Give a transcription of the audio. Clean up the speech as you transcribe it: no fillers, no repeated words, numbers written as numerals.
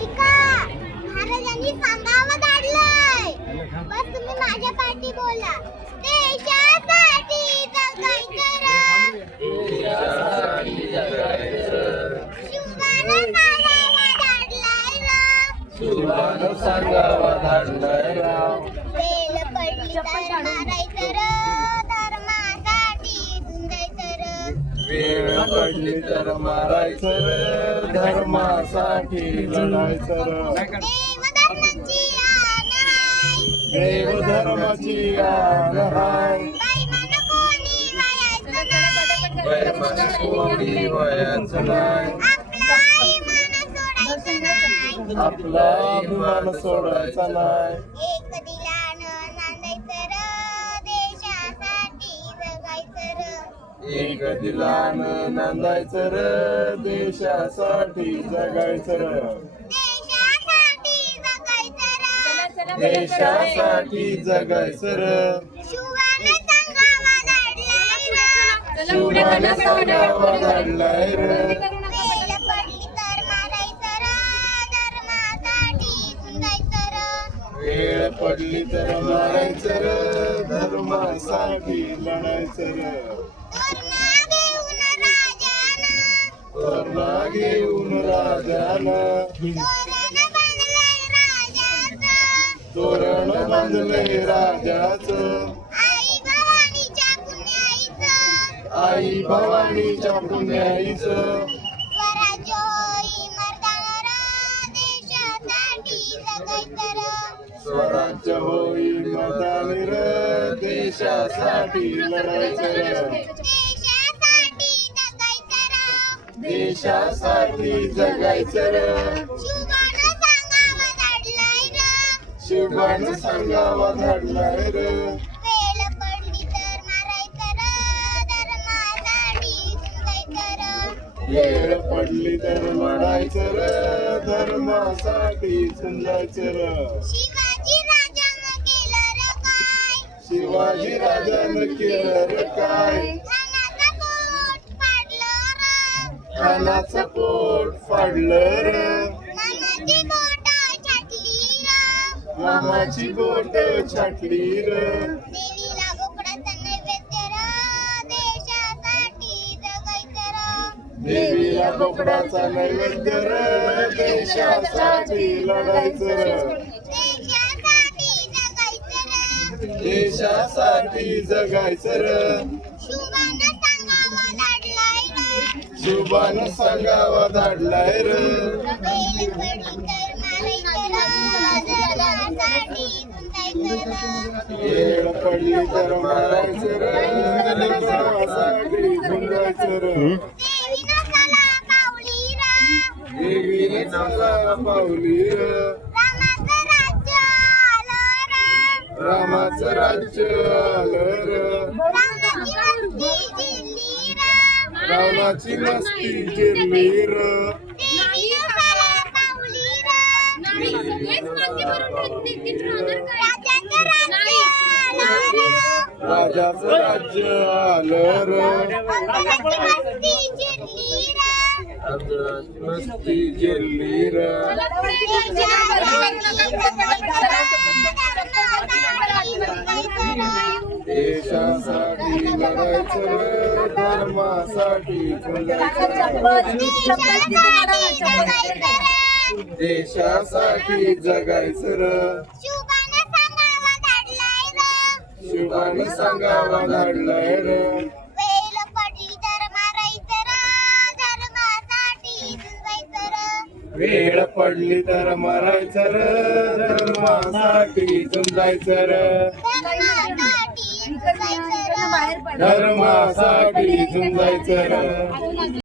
ऐका, महाराजांनी सांगावं धाडलंय. बस तुम्ही माझ्या पाठी बोला. देशासाठी जगायचं र. शिवानं सांगावं धाडलंय र. वेळ पडली तर मारायचं र. धर्मासाठी झुंजायचं र. वेळ पडली तर मारायचं र. धर्मासाठी लढायचं र. देव धर्माची आण हाय. बैमान कोणी वयाचं नाय. आपला अभिमान सोडायचा नाय. एक दिलानं नांदायचं र. देशासाठी जगायचं र. एक दिलानं नांदायचं र. देशासाठी जगायचं र. देशासाठी जगायचं र. शिवानं सांगावं धाडलंय र. शिवानं सांगावं धाडलंय र. वेळ पडली तर मारायचं र. धर्मासाठी झुंजायचं र. वेळ पडली तर मारायचं र. धर्मासाठी लढायचं र. तोरणा घेऊन राजानं. तोरण बांधलंय राजाचं. आई भवानीच्या पुण्याईचं. स्वराज्य होई मर्दाना र. देशासाठी जगायचं र. स्वराज्य होईल मदानी र. देशासाठी लढायचं र. देशासाठी जगायचं र. देशासाठी जगायचं र. शिवानं सांगावं धाडलंय र. शिवानं सांगावं धाडलंय र. वेळ पडली तर मारायचं र. धर्मासाठी झुंजायचं र. वेळ पडली तर लढायचं र. धर्मासाठी झुंजायचं र. शिवाजी राजानं केलं र काय. शिवाजी राजानं केलं र काय. खानाचा कोट फाडलं र. खानाचं पोट फाडलं र. मामाची बोट छाटली र. मामाची बोट छाटली र. देवीला बोकडाचा नैवेद्य र. देशासाठी जगायचं र. देवीला बोकडाचा नैवेद्य र. देशासाठी लढायचं र. देशासाठी जगायचं र. देशासाठी जगायचं र. शिवानं सांगावं धाडलंय र. शिवानं सांगावं धाडलंय र. वेळ पडली तर मारायचं र. वेळ पडली तर मारायचं र. धर्मासाठी झुंजायचं र. देवीनं चला पावली र. देवीने चला पावली र. रामाचं राज्य आलं र. रामाचं राज्य आलं र. रावणाची मस्ती रावणाची मस्ती जिरली र. जिरली र. देवीनं चला पावली र. राजाचं राज्य आलं र. राजाचं राज्य आलं र. मस्ती जिरली र. देशासाठी लढायचं र. धर्मासाठी झुंजायचं र. देशासाठी जगायचं र. शिवानं सांगावं धाडलंय र. वेळ पडली तर मारायचं र. धर्मासाठी झुंजायचं र. वेळ पडली तर मरायचं र. धर्मासाठी झुंजायचं र. धर्मासाठी झुंजायचं र. धर्मासाठी झुंजायचं र.